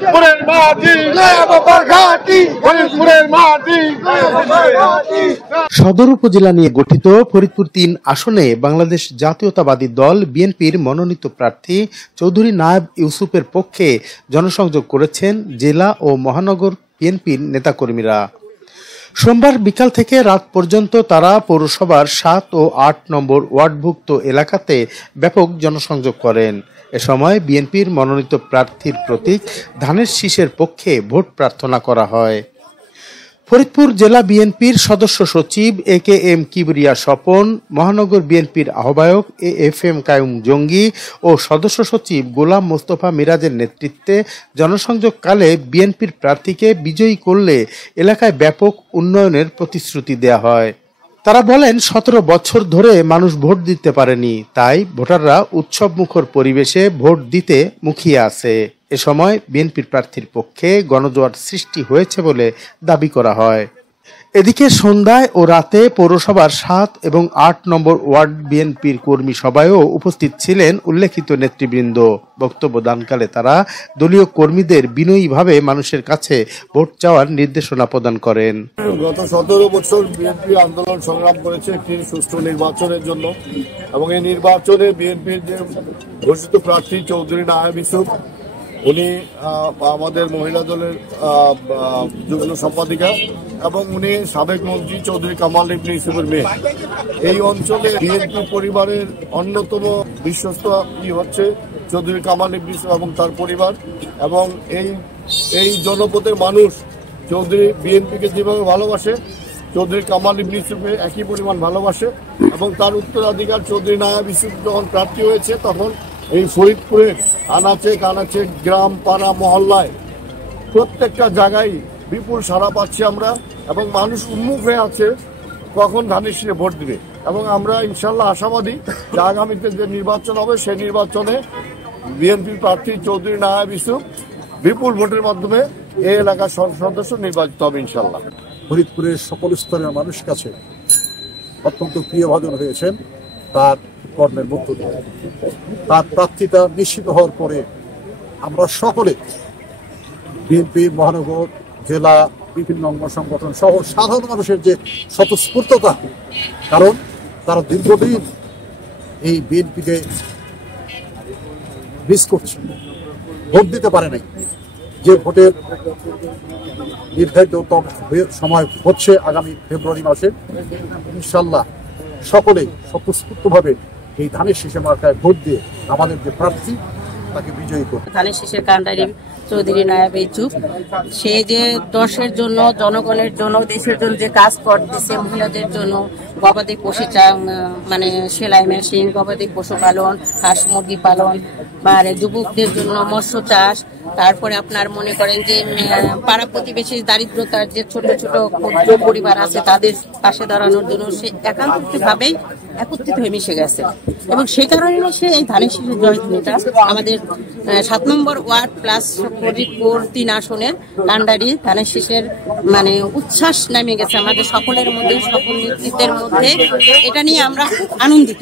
ফরিদপুরের মাটি, ফরিদপুরের মাটি। সদর উপজেলা নিয়ে গঠিত ফরিদপুর-3 আসনে বাংলাদেশ জাতীয়তাবাদী দল বিএনপির মনোনীত প্রার্থী চৌধুরী নায়েব ইউসুফের পক্ষে জনসংযোগ করেছেন জেলা ও মহানগর বিএনপির নেতাকর্মীরা। সোমবার বিকাল থেকে রাত পর্যন্ত তারা পৌরসভার 7 ও 8 নম্বর ওয়ার্ডভুক্ত এলাকাতে ব্যাপক জনসংযোগ করেন। এ সময় বিএনপির মনোনীত প্রার্থীর প্রতীক ধানের শীষের পক্ষে ভোট প্রার্থনা করা হয়। ফরিদপুর জেলা বিএনপির সদস্য সচিব AKM কিবরিয়া স্বপন, মহানগর বিএনপির আহ্বায়ক AFM কায়ুম জঙ্গি ও সদস্য সচিব গোলাম মোস্তফা মিরাজের নেতৃত্বে জনসংযোগকালে বিএনপির প্রার্থীকে বিজয়ী করলে এলাকায় ব্যাপক উন্নয়নের প্রতিশ্রুতি দেয়া হয়। তারা বলেন 17 বছর ধরে মানুষ ভোট দিতে পারেনি, তাই ভোটাররা উৎসবমুখর পরিবেশে ভোট দিতে মুখিয়ে আছে। এ সময় বিএনপির প্রার্থীর পক্ষে গণজোয়ার সৃষ্টি হয়েছে বলে দাবি করা হয়। এদিকে সন্ধ্যায় ও রাতে পৌরসভার 7 এবং 8 নম্বর ওয়ার্ড বিএনপির কর্মী সভায়ও উপস্থিত ছিলেন উল্লেখিত নেতৃবৃন্দ। বক্তব্য দানকালে তারা দলীয় কর্মীদের বিনয়ীভাবে মানুষের কাছে ভোট চাওয়ার নির্দেশনা প্রদান করেন। গত 17 বছর বিএনপি আন্দোলন সংগ্রাম করেছে একটি সুষ্ঠু নির্বাচনের জন্য, এবং এই নির্বাচনে বিএনপির যে ঘোষিত প্রার্থী চৌধুরী নায়েব ইউসুফ, উনি আমাদের মহিলা দলের যুগ্ম সম্পাদিকা এবং উনি সাবেক মন্ত্রী চৌধুরী কামাল ইবনে ইউসুফের মেয়ে। এই অঞ্চলে বিএনপি পরিবারের অন্যতম বিশ্বস্ত হচ্ছে চৌধুরী কামাল ইবনে ইউসুফ এবং তার পরিবার, এবং এই জনপদের মানুষ চৌধুরী বিএনপিকে যেভাবে ভালোবাসে চৌধুরী কামাল ইবনে ইউসুফকে একই পরিমাণ ভালোবাসে, এবং তার উত্তরাধিকার চৌধুরী নায়েব ইউসুফ যখন প্রার্থী হয়েছে তখন এই ফরিদপুরের আনাচে কানাচে গ্রাম পাড়া মহল্লায় প্রত্যেকটা জায়গায় বিপুল সাড়া পাচ্ছি আমরা, এবং মানুষ উন্মুখ হয়ে আছে কখন ধানের শীষে ভোট দিবে। এবং আমরা ইনশাল্লাহ আশাবাদী যে আগামীতে যে নির্বাচন হবে সেই নির্বাচনে বিএনপি প্রার্থী চৌধুরী নায়েব ইউসুফ বিপুল ভোটের মাধ্যমে এই এলাকার সদস্য নির্বাচিত হবে ইনশাল্লাহ। ফরিদপুরের সকল স্তরের মানুষের কাছে অত্যন্ত প্রিয়ভাজন হয়েছেন তার কর্মের মধ্য দিয়ে। তার প্রার্থিতা নিশ্চিত হওয়ার পরে আমরা সকলে বিএনপি মহানগর জেলা বিভিন্ন অঙ্গ সংগঠন সহ সাধারণ মানুষের যে স্বতঃস্ফূর্ততা, কারণ তারা দীর্ঘদিন এই বিএনপিকে মিস করছে, ভোট দিতে পারে নাই। যে ভোটের নির্ধারিত সময় হচ্ছে আগামী ফেব্রুয়ারি মাসে, ইনশাল্লাহ সকলেই স্বতঃস্ফূর্তভাবে এই ধানের শীষের মার্কায় ভোট দিয়ে আমাদের যে প্রার্থী তাকে বিজয়ী করবে। ধানের শীষের কান্ডারি চৌধুরী নায়েব ইউসুফ, সে যে দেশের জন্য, জনগণের জন্য, দেশের জন্য যে কাজ করতেছে, মহিলাদের জন্য গবাদি পশু মানে সেলাই মেশিন, গবাদি পশু পালন, হাঁস মুরগি পালন, আর যুবকদের জন্য মৎস্য চাষ, তারপরে আপনার মনে করেন যে পাড়া প্রতিবেশী দারিদ্রতার যে ছোট ছোট ক্ষুদ্র পরিবার আছে তাদের পাশে দাঁড়ানোর জন্য সে একান্তভাবেই একত্রিত হয়ে মিশে গেছে, এবং সে কারণে সে এই ধানের শীষের জয়ধ্বনিটা আমাদের 7 নম্বর ওয়ার্ড প্লাস ফরিদপুর 3 আসনের কান্ডারি ধানের শীষের মানে উচ্ছ্বাস নামে গেছে আমাদের সকলের মধ্যে, সকল নেতৃত্বের মধ্যে। এটা নিয়ে আমরা খুব আনন্দিত,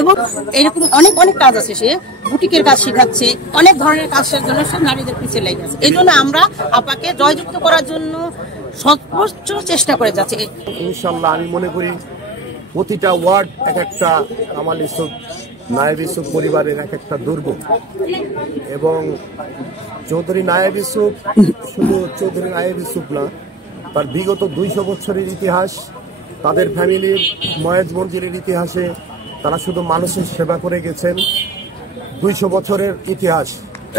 এবং এরকম অনেক অনেক কাজ আছে, সে বুটিকের কাজ শেখাচ্ছে, অনেক ধরনের কাজের জন্য সব নারীদের পিছিয়ে লেগে গেছে। এই জন্য আমরা আপাকে জয়যুক্ত করার জন্য সর্বোচ্চ চেষ্টা করে যাচ্ছি। ইনশাল্লাহ আমি মনে করি প্রতিটা ওয়ার্ড এক একটা কামাল ইউসুফ নায়েব ইউসুফ পরিবারের এক একটা দুর্গ, এবং চৌধুরী নায়েব ইউসুফ শুধু চৌধুরী নায়েব ইউসুফ না, তার বিগত 200 বছরের ইতিহাস, তাদের ফ্যামিলির ময়েজ মঞ্জিলের ইতিহাসে তারা শুধু মানুষের সেবা করে গেছেন। 200 বছরের ইতিহাস,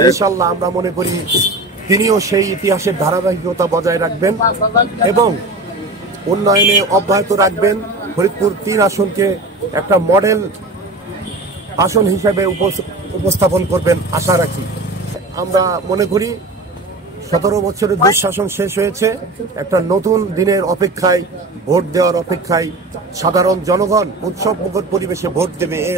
ইনশাল্লাহ আমরা মনে করি তিনিও সেই ইতিহাসের ধারাবাহিকতা বজায় রাখবেন এবং উন্নয়নে অব্যাহত রাখবেন। ফরিদপুর 3 আসনকে একটা মডেল আসন হিসেবে উপস্থাপন করবেন আশা রাখি। আমরা মনে করি 17 বছরের দুঃশাসন শেষ হয়েছে, একটা নতুন দিনের অপেক্ষায়, ভোট দেওয়ার অপেক্ষায় সাধারণ জনগণ উৎসবমুখর পরিবেশে ভোট দেবে এই